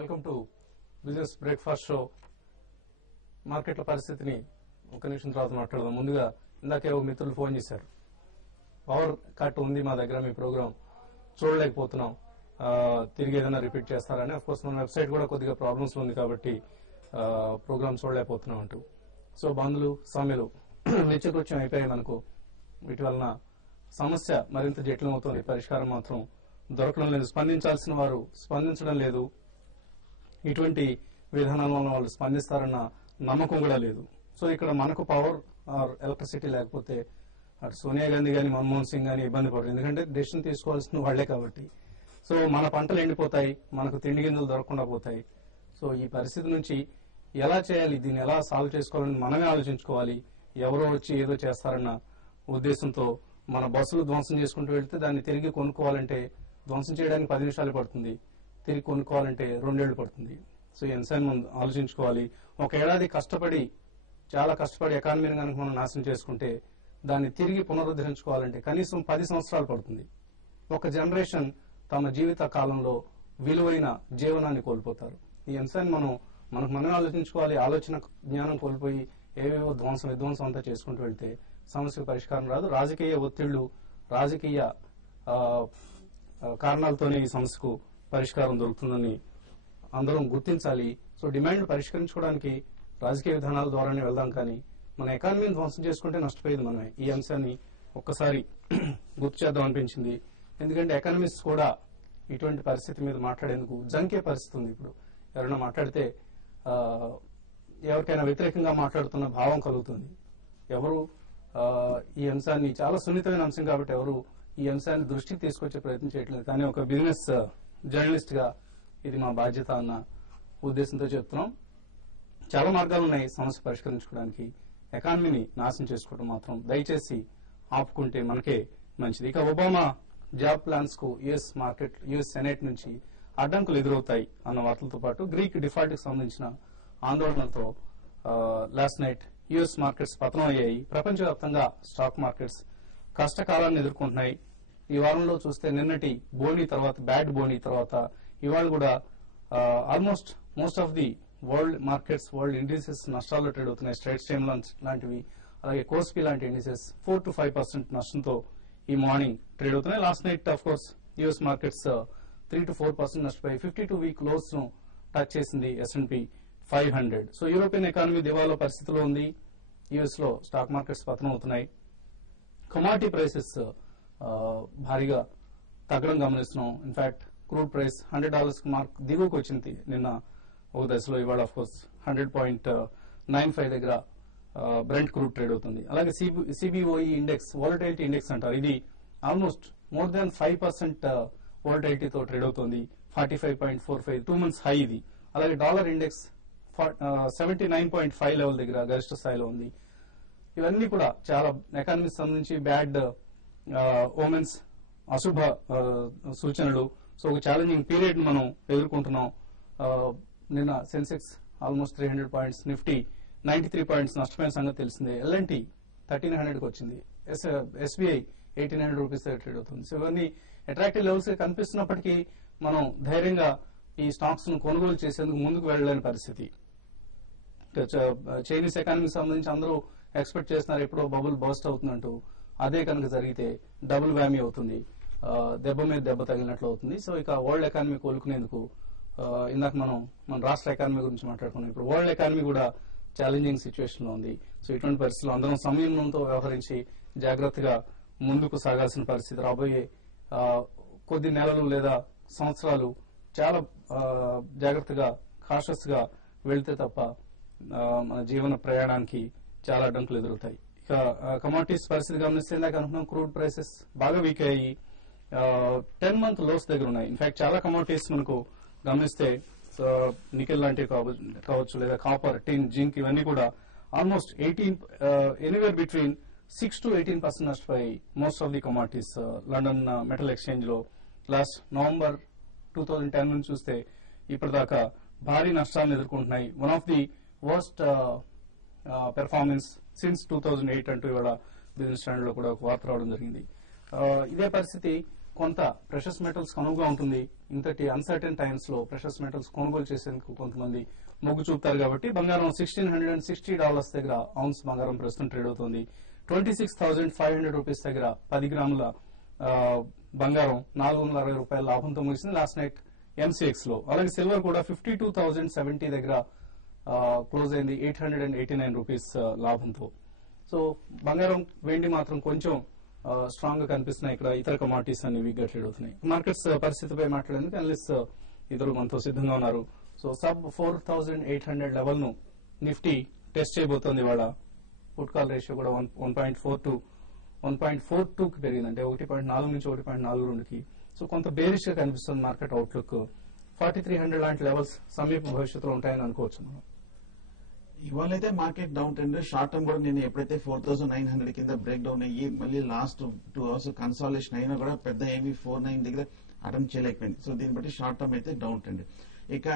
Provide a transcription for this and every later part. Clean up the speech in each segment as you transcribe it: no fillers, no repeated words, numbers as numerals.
Welcome to business breakfast show. మార్కెట్ల పరిస్థితిని ఒక నిమిషం తర్వాత మాట్లాడదాం. ముందుగా ఇందాకే మిత్రులు ఫోన్ చేశారు, పవర్ కట్ ఉంది మా దగ్గర, మీ ప్రోగ్రామ్ చూడలేకపోతున్నాం, తిరిగి ఏదైనా రిపీట్ చేస్తారని. అఫ్ కోర్స్ మన వెబ్సైట్ కూడా కొద్దిగా ప్రాబ్లమ్స్ ఉంది కాబట్టి ప్రోగ్రామ్ చూడలేకపోతున్నాం అంటూ. సో బంధులు సమ్మెలు నిత్యకృత్యం అయిపోయాయి మనకు. వీటి వలన సమస్య మరింత జటిలమవుతోంది, పరిష్కారం మాత్రం దొరకడం లేదు. స్పందించాల్సిన వారు స్పందించడం లేదు. ఇటువంటి విధానాల వల్ల వాళ్ళు స్పందిస్తారన్న నమ్మకం కూడా లేదు. సో ఇక్కడ మనకు పవర్ ఆర్ ఎలక్ట్రిసిటీ లేకపోతే అటు సోనియా గాంధీ గాని మన్మోహన్ సింగ్ గాని ఇబ్బంది పడరు, ఎందుకంటే డెసిషన్ తీసుకోవాల్సిన వాళ్లే కాబట్టి. సో మన పంటలు ఎండిపోతాయి, మనకు తిండి గింజలు దొరకకుండా పోతాయి. సో ఈ పరిస్థితి నుంచి ఎలా చేయాలి, దీన్ని ఎలా సాల్వ్ చేసుకోవాలని మనమే ఆలోచించుకోవాలి. ఎవరో వచ్చి ఏదో చేస్తారన్న ఉద్దేశంతో మన బస్సులు ధ్వంసం చేసుకుంటూ వెళ్తే దాన్ని తిరిగి కొనుక్కోవాలంటే ధ్వంసం చేయడానికి 10 నిమిషాలు పడుతుంది, తిరిగి కొనుక్కోవాలంటే 2 ఏళ్లు పడుతుంది. సో ఈ అంశాన్ని మనం ఆలోచించుకోవాలి. ఒక ఏడాది కష్టపడి, చాలా కష్టపడి ఎకానమీని కనుక మనం నాశనం చేసుకుంటే దాన్ని తిరిగి పునరుద్ధరించుకోవాలంటే కనీసం 10 సంవత్సరాలు పడుతుంది. ఒక జనరేషన్ తమ జీవిత కాలంలో విలువైన జీవనాన్ని కోల్పోతారు. ఈ అంశాన్ని మనకు మనమే ఆలోచించుకోవాలి. ఆలోచన జ్ఞానం కోల్పోయి ఏవేవో విధ్వంసం అంతా చేసుకుంటూ వెళ్తే సమస్యకు పరిష్కారం రాదు. రాజకీయ ఒత్తిళ్లు, రాజకీయ కారణాలతోనే ఈ సమస్యకు పరిష్కారం దొరుకుతుందని అందరం గుర్తించాలి. సో డిమాండ్లు పరిష్కరించుకోవడానికి రాజకీయ విధానాల ద్వారానే వెళ్దాం, కానీ మన ఎకానమీని ధ్వంసం చేసుకుంటే నష్టపోయేది మనమే. ఈ అంశాన్ని ఒక్కసారి గుర్తు చేద్దాం అనిపించింది. ఎందుకంటే ఎకానమిస్ట్ కూడా ఇటువంటి పరిస్థితి మీద మాట్లాడేందుకు జంకే పరిస్థితి ఉంది. ఇప్పుడు ఎవరైనా మాట్లాడితే ఎవరికైనా వ్యతిరేకంగా మాట్లాడుతున్న భావం కలుగుతుంది. ఎవరు ఈ అంశాన్ని, చాలా సున్నితమైన అంశం కాబట్టి ఎవరు ఈ అంశాన్ని దృష్టికి తీసుకొచ్చే ప్రయత్నం చేయట్లేదు. కానీ ఒక బిజినెస్ జర్నలిస్ట్ గా ఇది మా బాధ్యత అన్న ఉద్దేశంతో చెప్తున్నాం. చాలా మార్గాలు ఉన్నాయి సమస్య పరిష్కరించుకోవడానికి. ఎకానమీని నాశనం చేసుకోవడం మాత్రం దయచేసి ఆపుకుంటే మనకే మంచిది. ఇక ఒబామా జాబ్ ప్లాన్స్ కు యుఎస్ సెనేట్ నుంచి అడ్డంకులు ఎదురవుతాయి అన్న వార్తలతో పాటు గ్రీక్ డిఫాల్ట్ కి సంబంధించిన ఆందోళనలతో లాస్ట్ నైట్ యుఎస్ మార్కెట్స్ పతనం అయ్యాయి. ప్రపంచవ్యాప్తంగా స్టాక్ మార్కెట్స్ కష్టకాలాన్ని ఎదుర్కొంటున్నాయి. ఈ వారంలో చూస్తే నిన్నటి బ్యాడ్ బోనీ తర్వాత ఇవాళ కూడా almost most of the world markets, world indices నష్టాల్లో ట్రేడ్ అవుతున్నాయి. స్ట్రైట్ స్టైమ్ లాంటివి, అలాగే కోస్పీ లాంటి ఇండిసెస్ 4 to 5% నష్టంతో ఈ మార్నింగ్ ట్రేడ్ అవుతున్నాయి. Last knight of course US markets 3 to 4% నష్టపోయి 52-week లోస్ ను టచ్ చేసింది S&P 500. సో యూరోపియన్ ఎకానమీ దివాలా పరిస్థితిలో ఉంది. యుఎస్ లో స్టాక్ మార్కెట్స్ పతనం అవుతున్నాయి. కమాడిటీ ప్రైసెస్ భారీగా తగ్గడం గమనిస్తున్నాం. ఇన్ఫాక్ట్ క్రూడ్ ప్రైస్ $100 మార్క్ దిగువకు వచ్చింది నిన్న ఒక దశలో. ఇవాళ ఆఫ్ కోర్స్ 100.95 దగ్గర బ్రెంట్ క్రూడ్ ట్రేడ్ అవుతుంది. అలాగే సిబిఓఈ ఇండెక్స్, వాలటైలిటీ ఇండెక్స్ అంటారు, ఇది ఆల్మోస్ట్ మోర్ దాన్ 5% వాలటైలిటీతో ట్రేడ్ అవుతుంది. 45.45 2 months హై ఇది. అలాగే డాలర్ ఇండెక్స్ 79.5 లెవెల్ దగ్గర గరిష్ట స్థాయిలో ఉంది. ఇవన్నీ కూడా చాలా ఎకానమీకి సంబంధించి బ్యాడ్ ఓమెన్స్, అశుభ సూచనలు. సో ఒక ఛాలెంజింగ్ పీరియడ్ మనం ఎదుర్కొంటున్నాం. నిన్న Sensex almost 300 points, Nifty 93 points నష్టపోయిన సంగతి తెలిసిందే. L&T 1300కి వచ్చింది. SBI 1800 రూపీస్ ట్రేడ్ అవుతుంది. సో ఇవన్నీ అట్రాక్టివ్ లెవెల్స్ కనిపిస్తున్నప్పటికీ మనం ధైర్యంగా ఈ స్టాక్స్ ను కొనుగోలు చేసేందుకు ముందుకు వెళ్లలేని పరిస్థితి. చైనీస్ ఎకానమీకి సంబంధించి అందరూ ఎక్స్పెక్ట్ చేస్తున్నారు ఎప్పుడో బబుల్ బర్స్ట్ అవుతుందంటూ. అదే కనుక జరిగితే డబుల్ వ్యామీ అవుతుంది, దెబ్బ మీద దెబ్బ తగిలినట్లు అవుతుంది. సో ఇక వరల్డ్ ఎకానమీ కోలుకునేందుకు ఇందాక మన రాష్ట్ర ఎకానమీ గురించి మాట్లాడుకున్నాం. ఇప్పుడు వరల్డ్ ఎకానమీ కూడా ఛాలెంజింగ్ సిచ్యువేషన్ లో ఉంది. సో ఇటువంటి పరిస్థితుల్లో అందరం సంయమనంతో వ్యవహరించి జాగ్రత్తగా ముందుకు సాగాల్సిన పరిస్థితి. రాబోయే కొద్ది నెలలు లేదా సంవత్సరాలు చాలా జాగ్రత్తగా, కాషస్ గా వెళ్తే తప్ప మన జీవన ప్రయాణానికి చాలా అడ్డంకులు ఎదురవుతాయి. ఇక కమోడిటీస్ పరిస్థితి గమనిస్తే ఇందాక అనుకున్నాం, క్రూడ్ ప్రైసెస్ బాగా వీక్ అయ్యి 10 month లోస్ దగ్గర ఉన్నాయి. ఇన్ఫాక్ట్ చాలా కమోడిటీస్ మనకు గమనిస్తే నికెల్ లాంటివి కావచ్చు, లేదా కాపర్, టిన్, జింక్, ఇవన్నీ కూడా ఆల్మోస్ట్ ఎనీవేర్ బిట్వీన్ 6 to 18% నష్టపోయి most of the commodities. London metal exchange లో లాస్ట్ నవంబర్ 2010 నుంచి చూస్తే ఇప్పటిదాకా భారీ నష్టాలను ఎదుర్కొంటున్నాయి. One of the worst performance since 2008 అంటూ ఇవాళ బిజినెస్ స్టాండర్డ్ లో కూడా ఒక వార్త రావడం జరిగింది. ఇదే పరిస్థితి కొంత ప్రెషస్ మెటల్స్ కనువుగా ఉంటుంది. ఇంతటి అన్సర్టన్ టైమ్స్ లో ప్రెషస్ మెటల్స్ కొనుగోలు చేసేందుకు కొంతమంది మొగ్గు చూపుతారు కాబట్టి బంగారం $1,660 దగ్గర ఔన్స్ బంగారం ప్రస్తుతం ట్రేడ్ అవుతుంది. 26,500 రూపీస్ దగ్గర 10 గ్రాముల బంగారం $460 లాభంతో ముగిసింది లాస్ట్ నైట్ ఎంసీఎక్స్ లో. అలాగే సిల్వర్ కూడా 52,070 దగ్గర క్లోజ్ అయింది 889 రూపీస్ లాభంతో. సో బంగారం వెండి మాత్రం కొంచెం స్ట్రాంగ్ గా కనిపిస్తున్నాయి. ఇక్కడ ఇతర కమాడిటీస్ అన్ని వీక్ గా ట్రేడ్ అవుతున్నాయి. మార్కెట్స్ పరిస్థితిపై మాట్లాడేందుకు అనలిస్ట్ ఇద్దరు మనతో సిద్ధంగా ఉన్నారు. సో సబ్ 4,800 లెవెల్ ను నిఫ్టీ టెస్ట్ చేయబోతోంది. ఇవాళ పుట్ కాల్ రేషియో కూడా 1.42 కి పెరిగిందంటే 1.4 నుంచి 1.42కి. సో కొంత బేరిష్ గా కనిపిస్తుంది మార్కెట్ అవుట్లుక్. 4,300 లాంటి లెవెల్స్ సమీప భవిష్యత్తులో ఉంటాయని అనుకోవచ్చు మనం. ఇవాళ అయితే market down trend. Short term కూడా నేను ఎప్పుడైతే 4,900 కింద బ్రేక్ డౌన్ అయ్యి మళ్ళీ లాస్ట్ 2 అవర్స్ కన్సాలేషన్ అయినా కూడా పెద్ద ఏమి 4,900 దగ్గర అటెంప్ట్ చేయలేకపోయింది. సో దీన్ని బట్టి షార్ట్ టర్మ్ అయితే డౌన్ ట్రెండ్. ఇక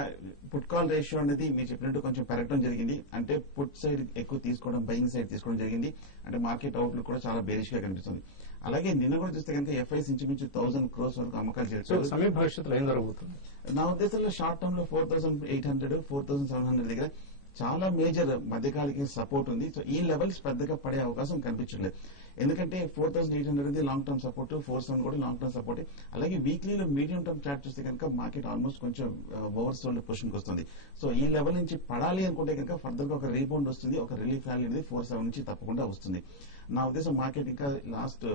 పుట్ కాల్ రేషియో అనేది మీరు చెప్పినట్టు కొంచెం పెరగడం జరిగింది. అంటే పుట్ సైడ్ ఎక్కువ తీసుకోవడం, బయింగ్ సైడ్ తీసుకోవడం జరిగింది. అంటే మార్కెట్ అవుట్లుక్ కూడా చాలా బేరిష్ గా కనిపిస్తుంది. అలాగే నిన్న కూడా చూస్తే కనుక ఎఫ్ఐస్ ఇంచుమించు 1,000 crores వరకు అమ్మకాలు చేశారు. సమీప భవిష్యత్తులో ఏం జరగబోతుంది? నా ఉద్దేశంలో షార్ట్ టర్మ్ లో 4,800, 4,700 దగ్గర చాలా మేజర్ మధ్యకాలిక సపోర్ట్ ఉంది. సో ఈ లెవెల్స్ పెద్దగా పడే అవకాశం కనిపించట్లేదు. ఎందుకంటే 4,800 అనేది లాంగ్ టర్మ్ సపోర్ట్, 4,700 కూడా లాంగ్ టర్మ్ సపోర్ట్. అలాగే వీక్లీలో మీడియం టర్మ్ చార్ట్ చూస్తే కనుక మార్కెట్ ఆల్మోస్ట్ కొంచెం ఓవర్ సోల్డ్ పొజిషన్ కి వస్తుంది. సో ఈ లెవెల్ నుంచి పడాలి అనుకుంటే కనుక ఫర్దర్ గా ఒక రీబౌండ్ వస్తుంది, ఒక రిలీఫ్ ర్యాలీ అనేది 4,700 నుంచి తప్పకుండా వస్తుంది. నా ఉద్దేశం మార్కెట్ ఇంకా లాస్ట్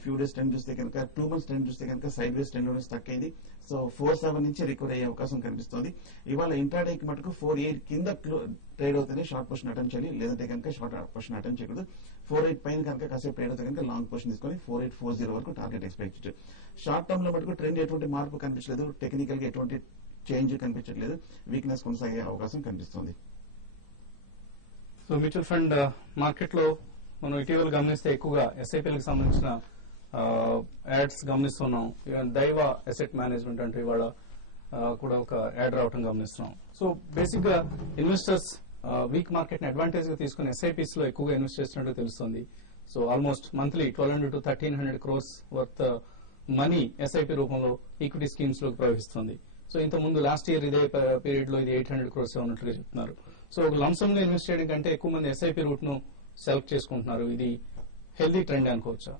ఫ్యూ డేస్ ట్రెండ్ చూస్తే కనుక 2 months ట్రెండ్ చూస్తే కనుక సైడ్ వేస్ ట్రెండ్ అనేది స్టక్ అయింది. సో 4,700 నుంచి రికవర్ అయ్యే అవకాశం కనిపిస్తుంది. ఇవాళ ఇంట్రాడేకి మటుకు 4,800 కింద ట్రేడ్ అవుతేనే షార్ట్ పొజిషన్ అటెంప్ట్ చేయాలి, లేదంటే కనుక షార్ట్ పొజిషన్ అటెంప్ట్ చేయకూడదు. 4,800 పైన కనుక కాసేపు ట్రేడ్ అవుతే కనుక లాంగ్ పొజిషన్ తీసుకొని 4,840 వరకు టార్గెట్ ఎక్స్పెక్ట్ చేయొచ్చు. షార్ట్ టర్మ్ లో మటుకు ట్రెండ్ ఎటువంటి మార్పు కనిపించలేదు, టెక్నికల్ గా ఎటువంటి చేంజ్ కనిపించట్లేదు, వీక్నెస్ కొనసాగే అవకాశం కనిపిస్తుంది. సో మ్యూచువల్ ఫండ్ మార్కెట్ లో మనం ఇటీవల గమనిస్తే ఎక్కువగా ఎస్ఐపీలకు సంబంధించిన యాడ్స్ గమనిస్తున్నాం. దైవ అసెట్ మేనేజ్మెంట్ అంటే ఇవాళ కూడా ఒక యాడ్ రావటం గమనిస్తున్నాం. సో బేసిక్ గా ఇన్వెస్టర్స్ వీక్ మార్కెట్ ని అడ్వాంటేజ్ గా తీసుకుని ఎస్ఐపీస్ లో ఎక్కువగా ఇన్వెస్ట్ చేస్తున్నట్టు తెలుస్తుంది. So almost monthly 1,200 to 1,300 crores worth money SIP రూపంలో ఈక్విటీ స్కీమ్స్ లోకి ప్రవహిస్తుంది. సో ఇంత ముందు లాస్ట్ ఇయర్ ఇదే పీరియడ్ లో ఇది 800 crores ఉన్నట్లుగా చెప్తున్నారు. సో ఒక లంసమ్ గా ఇన్వెస్ట్ చేయడం కంటే ఎక్కువ మంది ఎస్ఐపీ రూట్ ను సెలెక్ట్ చేసుకుంటున్నారు. ఇది హెల్దీ ట్రెండ్ అనుకోవచ్చా?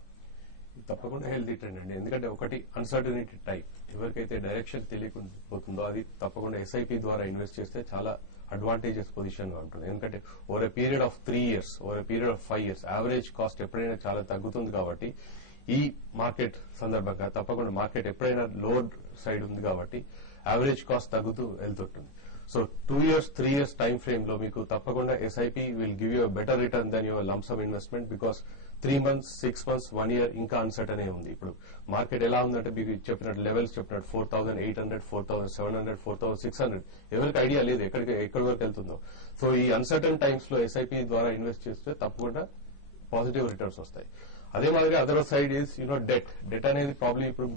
తప్పకుండా హెల్దీ ట్రెండ్ అండి. ఎందుకంటే ఒకటి అన్సర్టనిటీ టైప్, ఎవరికైతే డైరెక్షన్ తెలియకపోతుందో అది తప్పకుండా ఎస్ఐపి ద్వారా ఇన్వెస్ట్ చేస్తే చాలా అడ్వాంటేజెస్ పొజిషన్ గా ఉంటుంది. ఎందుకంటే over a period of 3 years, over a period of 5 years average cost ఎప్పుడైనా చాలా తగ్గుతుంది. కాబట్టి ఈ మార్కెట్ సందర్భంగా తప్పకుండా మార్కెట్ ఎప్పుడైనా లోడ్ సైడ్ ఉంది కాబట్టి యావరేజ్ కాస్ట్ తగ్గుతూ వెళ్తుంటుంది. So 2 years, 3 years time frame లో మీకు తప్పకుండా SIP will give you better return than your lump sum investment. Because 3 months, 6 months, 1 year ఇంకా అన్సర్టన్ ఉంది. ఇప్పుడు మార్కెట్ ఎలా ఉందంటే మీకు చెప్పినట్టు లెవెల్స్ చెప్పినట్టు 4,800, 4,700, 4,600 ఎవరికి ఐడియా లేదు ఎక్కడి వరకు వెళ్తుందో. సో ఈ అన్సర్టన్ టైమ్స్ లో ఎస్ఐపి ద్వారా ఇన్వెస్ట్ చేస్తే తప్పకుండా పాజిటివ్ రిటర్న్స్ వస్తాయి. అదే మాదిరిగా అదర్ సైడ్ ఈజ్ డెట్ అనేది ప్రాబ్లీ ఇప్పుడు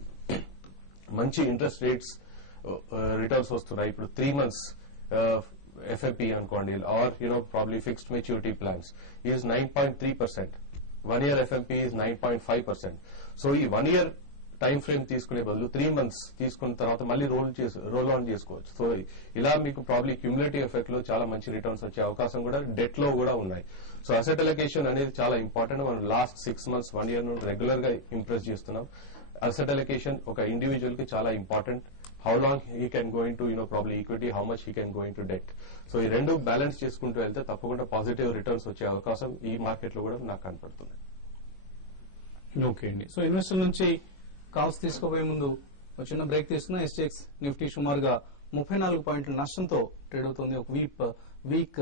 మంచి ఇంట్రెస్ట్ రేట్స్ రిటర్న్స్ వస్తున్నాయి. ఇప్పుడు 3 months ఎఫ్ఎపి అనుకోండి, or probably fixed maturity plans is 9.3%. 1 year FMP is 9.5%. So ఈ 1 year టైం ఫ్రేమ్ తీసుకునే బదులు 3 months తీసుకున్న తర్వాత మళ్ళీ రోల్ ఆన్ చేసుకోవచ్చు. సో ఇలా మీకు ప్రాబ్లీ క్యూములేటివ్ ఎఫెక్ట్ లో చాలా మంచి రిటర్న్స్ వచ్చే అవకాశం కూడా డెట్ లో కూడా ఉన్నాయి. సో అసెట్ అలొకేషన్ అనేది చాలా ఇంపార్టెంట్. మనం లాస్ట్ 6 months, 1 year నుండి రెగ్యులర్ గా ఇంప్రెస్ చేస్తున్నాం. అసెట్ అలొకేషన్ ఒక ఇండివిజువల్ కి చాలా important. How long he can go in to probably equity, how much he can go in to debt. So ఈ రెండు బ్యాలెన్స్ చేసుకుంటూ వెళ్తే తప్పకుండా పాజిటివ్ రిటర్న్స్ వచ్చే అవకాశం ఈ మార్కెట్ లో కూడా నాకు కనపడుతుంది. ఓకే అండి. సో ఇన్వెస్టర్ నుంచి కాల్స్ తీసుకోబోయే ముందు ఒక చిన్న బ్రేక్ తీసుకున్న ఎస్టీఎక్స్ నిఫ్టీ సుమారుగా 34 పాయింట్ల నష్టంతో ట్రేడ్ అవుతుంది. ఒక week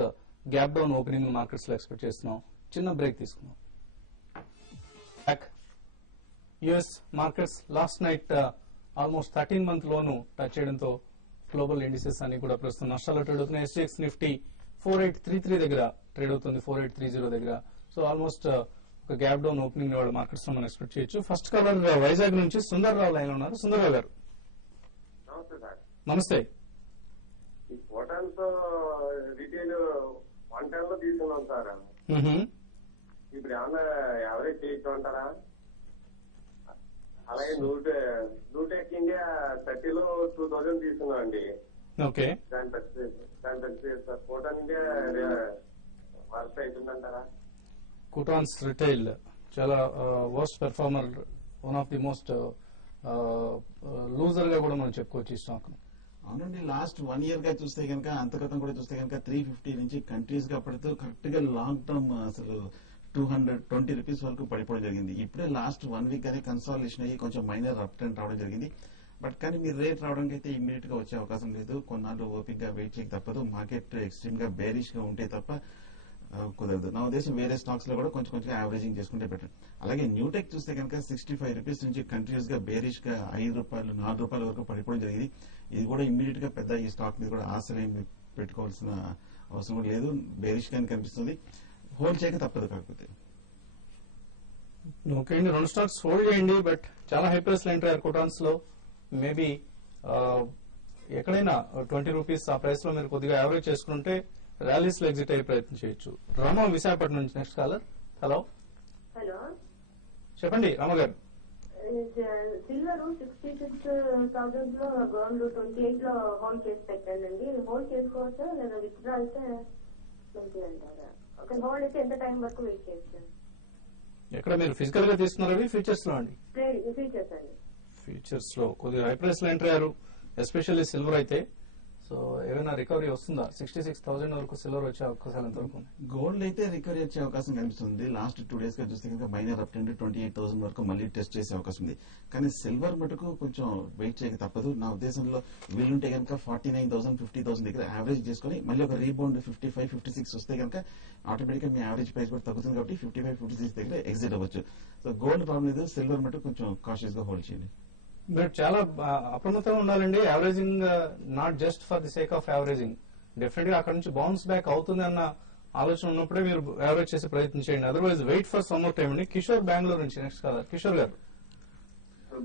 gap down opening markets లో ఎక్స్పెక్ట్ చేస్తున్నాం. చిన్న బ్రేక్ తీసుకున్నాం. US markets last night almost 13 month లోను టచ్ చేయడంతో గ్లోబల్ ఇండిసెస్ అన్ని కూడా ప్రస్తుతం నష్టాల్లో ట్రేడ్ అవుతున్నాయి. ఎస్టీఎక్స్ నిఫ్టీ 4833 దగ్గర ట్రేడ్ అవుతుంది, 4830 దగ్గర. సో ఆల్మోస్ట్ ఒక గ్యాప్ డౌన్ ఓపెనింగ్ వాళ్ళ మార్కెట్స్ లో మనం ఎక్స్పెక్ట్ చేయొచ్చు. ఫస్ట్ కాలర్ వైజాగ్ నుంచి సుందర్రావు లైన్ ఉన్నారు. సుందర్రావు గారు నమస్తే సార్. నమస్తే. ఈ హోటల్స్ రిటైల్ 110 లో తీసుకున్నాం సార్. ఇప్పుడు ఏమన్నా యావరేజ్ చేయొచ్చు అంటారా? అలాగే న్యూటెక్ ఇండియా 30లో 2000 తీసుకున్నాం అండి. ఓకే, దాని టచ్ కోటాన్ ఇండియా వర్క్ అవుతుందంటారా? కుటాన్స్ రిటైల్ చాలా worst performer, one of the most loser గా కూడా మనం చెప్పుకోవచ్చు ఈ స్టాక్. అవునండి, లాస్ట్ 1 year గా చూస్తే కనుక అంతర్గతం కూడా చూస్తే కనుక 350 నుంచి కంట్రీస్ గా పడుతూ కరెక్ట్ గా లాంగ్ టర్మ్ అసలు 220 రూపీస్ వరకు పడిపోవడం జరిగింది. ఇప్పుడే లాస్ట్ 1 week గానే కన్సాలిడేషన్ అయ్యి కొంచెం మైనర్ అప్ ట్రెండ్ రావడం జరిగింది. బట్ కానీ మీరు రేట్ రావడానికి అయితే ఇమ్మీడియట్ గా వచ్చే అవకాశం లేదు. కొన్నాళ్ళు ఓపిక్ గా వెయిట్ చేయక తప్పదు. మార్కెట్ ఎక్స్ట్రీమ్ గా బేరిష్ గా ఉంటే తప్ప కుదరదు. నా ఉద్దేశం వేరే స్టాక్స్ లో కూడా కొంచెం యావరేజింగ్ చేసుకుంటే బెటర్. అలాగే న్యూటెక్ చూస్తే కనుక 65 రూపీస్ నుంచి కంటిన్యూస్ గా బేరిష్ గా 5 రూపాయలు 4 రూపాయల వరకు పడిపోవడం జరిగింది. ఇది కూడా ఇమ్మీడియట్ గా పెద్ద ఈ స్టాక్ మీద కూడా ఆశయం పెట్టుకోవాల్సిన అవసరం కూడా లేదు. బేరిష్ గానే కనిపిస్తుంది. హోల్డ్ చేయక తప్పదు. కాకపోతే ఓకే అండి, 2 స్టాక్స్ హోల్డ్ చేయండి. బట్ చాలా హై ప్రైస్ లో ఎంటర్ అయ్యారు కుటాన్స్ లో. మేబీ ఎక్కడైనా 20 రూపీస్ ఆ ప్రైస్ లో మీరు కొద్దిగా యావరేజ్ చేసుకుంటే ర్యాలీస్ లో ఎగ్జిట్ అయ్యే ప్రయత్నం చేయొచ్చు. రామ విశాఖపట్నం నుంచి నెక్స్ట్ కాలర్. హలో హలో, చెప్పండి రామ గారు. సిల్వర్ 66,000 లో, గోల్డ్ 28 లో హోల్డ్ చేసి పెట్టానండి. హోల్డ్ చేసుకోవచ్చా లేదా విత్డ్రా అయితే మంచిది అంటారా? ఒక హోల్డ్ అయితే ఎంత టైం వరకు వెయిట్ చేస్తాను? ఎక్కడ మీరు ఫిజికల్ గా తీసుకున్నారవి ఫ్యూచర్స్ లో అండి? ఫీచర్స్ అండి. ఫ్యూచర్స్ లో కొద్దిగా హై ప్రైస్ లో ఎంటర్ అయ్యారు, ఎస్పెషల్లీ సిల్వర్ అయితే. సో ఏమైనా రికవరీ వస్తుందా? 66,000 వరకు సిల్వర్ వచ్చే అవకాశాలు ఎంతవరకు? గోల్డ్ అయితే రికవరీ వచ్చే అవకాశం కనిపిస్తుంది. లాస్ట్ 2 days గా చూస్తే కనుక మైనర్ అప్ ట్రెండ్ 28,000 వరకు మళ్ళీ టెస్ట్ చేసే అవకాశం ఉంది. కానీ సిల్వర్ మటుకు కొంచెం వెయిట్ చేయక తప్పదు. నా ఉద్దేశంలో వీలుంటే కనుక 49,000 50,000 దగ్గర యావరేజ్ చేసుకుని మళ్ళీ ఒక రీబౌండ్ 55 56 వస్తే కనుక ఆటోమేటిక్ గా మీ యావరేజ్ ప్రైస్ కూడా తగ్గుతుంది. కాబట్టి 55 56 దగ్గర ఎగ్జిట్ అవ్వచ్చు. సో గోల్డ్ ప్రాబ్లం లేదు. సిల్వర్ మటుకు కొంచెం కాషియస్ గా హోల్డ్ చేయండి. మీరు చాలా అప్రమత్తంగా ఉండాలండి. Averaging not just for the sake of averaging. Definite గా అక్కడ నుంచి బౌన్స్ బ్యాక్ అవుతుంది అన్న ఆలోచన ఉన్నప్పుడే మీరు యావరేజ్ చేసే ప్రయత్నం చేయండి. Otherwise wait for some more time అండి. కిషోర్ బెంగళూరు నుంచి నెక్స్ట్ కాలర్. కిషోర్ గారు.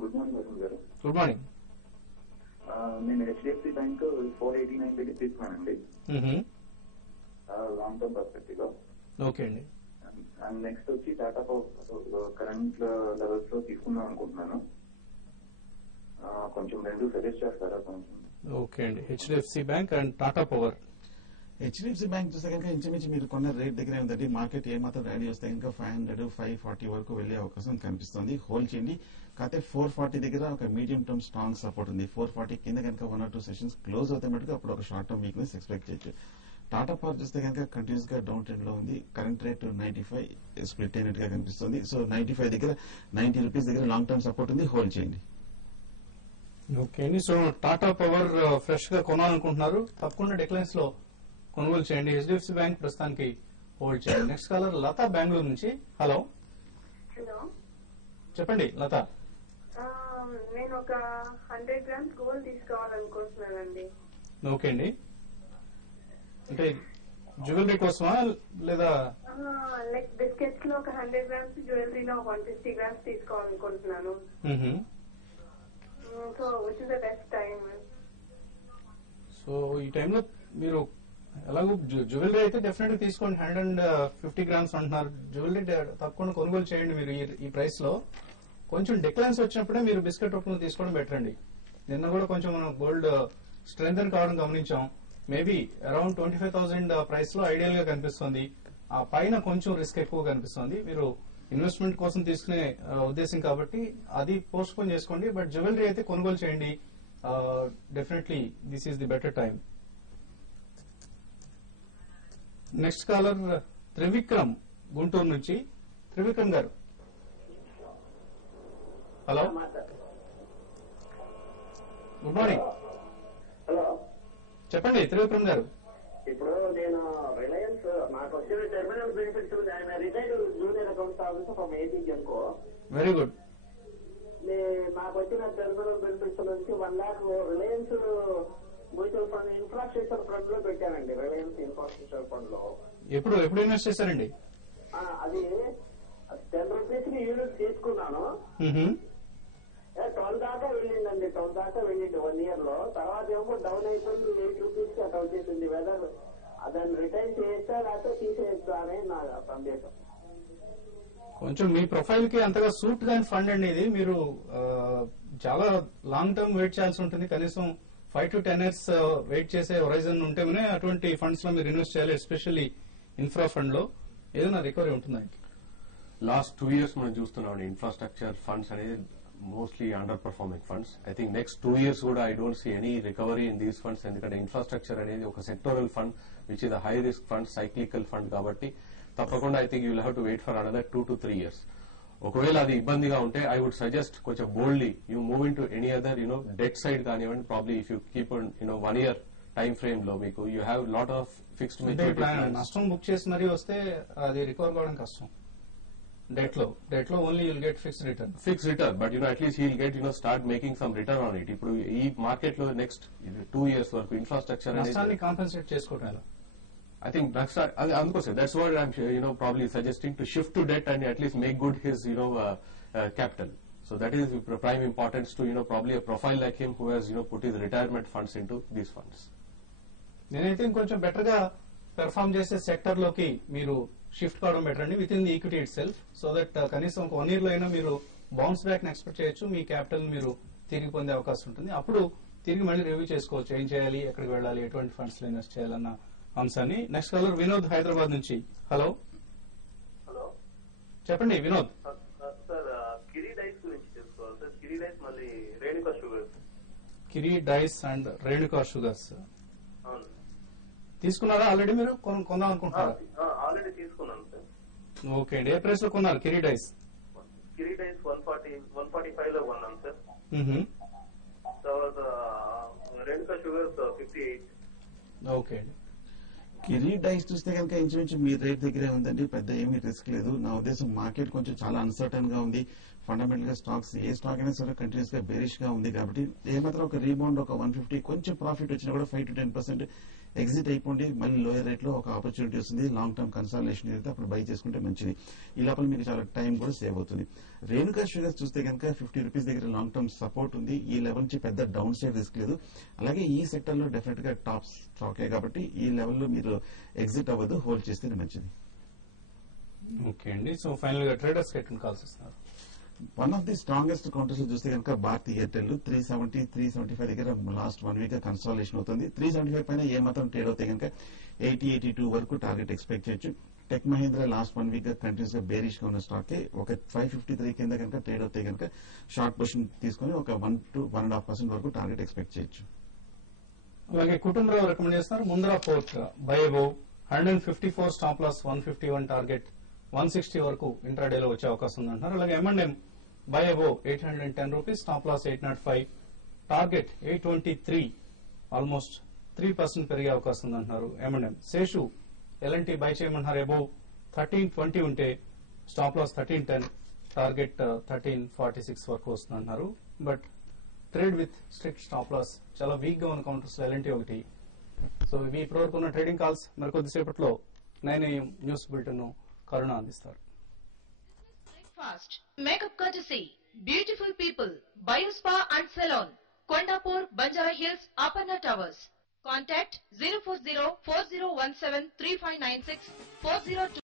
గుడ్ మార్నింగ్ వరుణ్ గారు. Good morning. నేను హెచ్డిఎఫ్సి బ్యాంక్ 489 దగ్గర తీసుకున్నానండి లాంగ్ టర్మ్ పర్స్పెక్టివ్ లో. ఓకే అండి. అండ్ నెక్స్ట్ వచ్చి టాటా పవర్ కరెంట్ లెవెల్స్ లో తీసుకుందాం అనుకుంటున్నాను. కొంచెం రెండు సజెస్ట్ చేస్తారా కొంచెం? ఓకే అండి, HDFC bank and Tata power. HDFC bank చూస్తే కనుక ఇంచుమించు మీరు కొన్న రేట్ దగ్గరే ఉందండి. మార్కెట్ ఏమాత్రం ర్యాలీ వస్తే కనుక 500 540 వరకు వెళ్లే అవకాశం కనిపిస్తుంది. హోల్డ్ చేయండి. కాకపోతే 440 దగ్గర ఒక మీడియం టర్మ్ స్ట్రాంగ్ సపోర్ట్ ఉంది. 440 కింద కనుక 1 or 2 సెషన్స్ క్లోజ్ అవుతే మటుకు అప్పుడు ఒక షార్ట్ టర్మ్ వీక్నెస్ ఎక్స్పెక్ట్ చేయొచ్చు. టాటా పవర్ చూస్తే కనుక కంటిన్యూస్ గా డౌన్ ట్రెండ్ లో ఉంది. కరెంట్ రేట్ 95 స్ప్లిట్ అయినట్టుగా కనిపిస్తుంది. సో 95 దగ్గర 90 రూపీస్ దగ్గర లాంగ్ టర్మ్ సపోర్ట్ ఉంది. హోల్డ్ చేయండి. ఓకే అండి. సో టాటా పవర్ ఫ్రెష్ గా కొనాలనుకుంటున్నారు, తప్పకుండా డిక్లైన్స్ లో కొనుగోలు చేయండి. హెచ్డిఎఫ్సి బ్యాంక్ ప్రస్తుతానికి హోల్డ్ చేయండి. నెక్స్ట్ కాలర్ లత బెంగళూరు నుంచి. హలో హలో, చెప్పండి లత. నేను ఒక 100 grams గోల్డ్ తీసుకోవాలనుకుంటున్నానండి. ఓకే అండి, అంటే జ్యువెలరీ కోసమా లేదా? లైక్ బిస్కెట్స్ లో ఒక 100 grams, జ్యువెలరీలో 150 grams తీసుకోవాలనుకుంటున్నాను. So which is the best time? So ఈ టైంలో మీరు ఎలాగో జ్యువెలరీ అయితే డెఫినెట్ గా తీసుకోండి. 150 grams అంటున్నారు. జ్యువెలరీ తప్పకుండా కొనుగోలు చేయండి. మీరు ఈ ప్రైస్ లో కొంచెం డిక్లైన్స్ వచ్చినప్పుడే మీరు బిస్కెట్ రూపంలో తీసుకోవడం బెటర్ అండి. నిన్న కూడా కొంచెం మనం గోల్డ్ స్ట్రెంగ్ కావడం గమనించాం. మేబీ అరౌండ్ 25,000 ప్రైస్ లో ఐడియల్ గా కనిపిస్తుంది. ఆ పైన కొంచెం రిస్క్ ఎక్కువ కనిపిస్తుంది. మీరు ఇన్వెస్ట్మెంట్ కోసం తీసుకునే ఉద్దేశం కాబట్టి అది పోస్ట్ పోన్ చేసుకోండి. బట్ జ్యువెలరీ అయితే కొనుగోలు చేయండి. Definitely this is the better time. Next caller Trivikram Guntur నుంచి. త్రివిక్రమ్ గారు. Hello good morning. హలో చెప్పండి త్రివిక్రమ్ గారు. ఇప్పుడు నేను రిలయన్స్ నాకు వచ్చిన terminal benefits retired junior accounts officer from ఏసీకి అనుకో. Very good. నాకు వచ్చిన టెర్మినల్ బెనిఫిట్స్ నుంచి 1 lakh Reliance mutual fund infrastructure fund లో పెట్టానండి. రిలయన్స్ ఇన్ఫ్రాస్ట్రక్చర్ ఫండ్ లో ఎప్పుడు ఇన్వెస్ట్ చేశారండి? అది 10 rupees కి యూనిట్ తీసుకున్నాను. 12 దాకా వెళ్ళిందండి. 12 దాకా వెళ్ళింది 1 year లో. తర్వాత ఏమో డౌన్ అయిపోయింది 8 rupees కి అట్లా వచ్చేసింది. వెదర్ దాన్ని రిటైన్ చేయొచ్చా లేకపోతే తీసేయచ్చా అనేది నా సందేశం. కొంచెం మీ ప్రొఫైల్ కి అంతగా సూట్ కాని ఫండ్ అండి ఇది. మీరు చాలా లాంగ్ టర్మ్ వెయిట్ చేయాల్సి ఉంటుంది. కనీసం 5 to 10 years వెయిట్ చేసే హొరైజన్ ఉంటేనే అటువంటి ఫండ్స్ లో మీరు ఇన్వెస్ట్ చేయాలి. ఎస్పెషల్లీ ఇన్ఫ్రా ఫండ్ లో ఏదైనా రికవరీ ఉంటుందండి. లాస్ట్ 2 years మనం చూస్తున్నాం ఇన్ఫ్రాస్ట్రక్చర్ ఫండ్స్ అనేది mostly underperforming funds. I think next 2 years కూడా I don't see any recovery in these funds. ఎందుకంటే ఇన్ఫ్రాస్ట్రక్చర్ అనేది ఒక sectoral fund which is high risk fund, cyclical fund కాబట్టి తప్పకుండా I think you will have to wait for another 2 to 3 years. ఒకవేళ అది ఇబ్బందిగా ఉంటే ఐ వుడ్ సజెస్ట్ కొంచెం boldly you move into any other debt side కానివ్వండి. Probably if you keep 1 year time frame లో మీకు you have lot of fixed maturity. నష్టం book చేసి మరీ వస్తే అది రికవర్ కావడం కష్టం. డెట్ లో only you'll get fixed return but at least heal get start making some return on it. ఇప్పుడు ఈ మార్కెట్ లో నెక్స్ట్ 2 years వరకు ఇన్ఫ్రాస్ట్రక్చర్ నష్టాన్ని కాంపెన్సేట్ చేసుకోవడం ఎలా? I think అందుకోసం that's what I'm probably suggesting, to shift to debt and at least make good his capital. So that is prime importance to probably a profile like him who has put his retirement funds into these funds. నేనైతే ఇంకొంచెం better గా perform చేసే sector లోకి మీరు shift కావడం better అండి with in the equity it self. So that కనీసం 1 year లో అయినా మీరు బౌన్స్ బ్యాక్ ఎక్స్పెక్ట్ చేయొచ్చు. మీ క్యాపిటల్ మీరు తిరిగి పొందే అవకాశం ఉంటుంది. అప్పుడు తిరిగి మళ్ళీ రివ్యూ చేసుకోవచ్చు, ఏం చేయాలి, ఎక్కడికి వెళ్ళాలి, ఎటువంటి ఫండ్స్ లో ఇన్వెస్ట్ చేయాలన్న అంశాన్ని. నెక్స్ట్ కాలర్ వినోద్ హైదరాబాద్ నుంచి. హలో హలో, చెప్పండి వినోద్. సార్ కిరీ డైస్ గురించి తెలుసుకోవాలి సార్. కిరీ డైస్ మళ్ళీ Renuka sugars. Kiri dyes and Renuka sugars అవును, తీసుకున్నారా ఆల్రెడీ? మీరు కొందాం అనుకుంటున్నారా? ఆల్రెడీ తీసుకున్నాను సార్. ఓకే అండి. ఏ ప్రైస్ లో కొన్నారు కిరీ డైస్? కిరీ డైస్ 145 లో కొన్నాను సార్. తర్వాత రేణుకా షుగర్స్ 58. ఓకే అండి. కిరీ డైస్ చూస్తే కనుక ఇంచుమించు మీ రేట్ దగ్గరే ఉందండి. పెద్ద ఏమీ రిస్క్ లేదు. నా ఉద్దేశం మార్కెట్ కొంచెం చాలా అన్సర్టన్ గా ఉంది. ఫండమెంటల్ గా స్టాక్స్ ఏ స్టాక్ అయినా సరే కంటిన్యూస్ గా బేరిష్ గా ఉంది కాబట్టి ఏమాత్రం ఒక రీబౌండ్ ఒక 150 కొంచెం ప్రాఫిట్ వచ్చినా కూడా 5 to 10% ఎగ్జిట్ అయిపోండి. మళ్ళీ లోయర్ రేట్ లో ఒక ఆపర్చునిటీ వస్తుంది. లాంగ్ టర్మ్ కన్సాలిడేషన్ అయితే అప్పుడు బై చేసుకుంటే మంచిది. ఈ లోపల మీకు చాలా టైం కూడా సేవ్ అవుతుంది. రేణుకా షుగర్స్ చూస్తే కనుక 50 రూపీస్ దగ్గర లాంగ్ టర్మ్ సపోర్ట్ ఉంది. ఈ లెవెల్ నుంచి పెద్ద డౌన్ సైడ్ రిస్క్ లేదు. అలాగే ఈ సెక్టర్ లో డెఫినెట్ గా టాప్ స్టాకే కాబట్టి ఈ లెవెల్లో మీరు ఎగ్జిట్ అవ్వదు, హోల్డ్ చేస్తే మంచిది. ఓకే అండి. సో ఫైనల్ గా ట్రేడర్స్ ఎటువంటి కాల్స్ ఇస్తున్నారు? One of the strongest counters చూస్తే కనుక భారతీ ఎయిర్టెల్ 370, 375 దగ్గర లాస్ట్ 1 week కన్సాలిడేషన్ అవుతుంది. 375 పైన ఏ మాత్రం ట్రేడ్ అవుతాయి కనుక 80, 82 వరకు టార్గెట్ ఎక్స్పెక్ట్ చేయొచ్చు. Tech Mahindra last 1 week continuous గా బేరిష్ గా ఉన్న స్టాక్ ఒక 553 కింద కనుక ట్రేడ్ అవుతాయి కనుక షార్ట్ పొజిషన్ తీసుకుని ఒక 1 to 1.5% వరకు టార్గెట్ ఎక్స్పెక్ట్ చేయొచ్చు. అలాగే కుటుంబరావు రికమెండ్ చేస్తున్నారు Mundra port buy above 154 stop loss 151 target 160 వరకు ఇంట్రాడే లో వచ్చే అవకాశం ఉందంటున్నారు. అలాగే M&M buy above 810 rupees, stop loss 805, target 823, almost 3% పెరిగే అవకాశం ఉందంటున్నారు M&M. శేషు ఎల్ఎన్టీ బై చేయమంటున్నారు అబౌవ్ 1320 ఉంటే స్టాప్ లాస్ 1310, టార్గెట్ 1346 వరకు వస్తుందంటున్నారు. But trade with strict stop loss. చాలా వీక్ గా ఉన్న కౌంటర్స్ ఎల్ఎన్టీ ఒకటి. సో ఇవి ఇప్పటివరకు ఉన్న ట్రేడింగ్ కాల్స్. మరి కొద్దిసేపట్లో 9 AM న్యూస్ బులెటిన్ కరుణ అందిస్తారు. Breakfast, makeup courtesy, beautiful people, Biospa and Salon, Kondapur, Banjara Hills, Aparna Towers. Contact 040-4017-3596 402.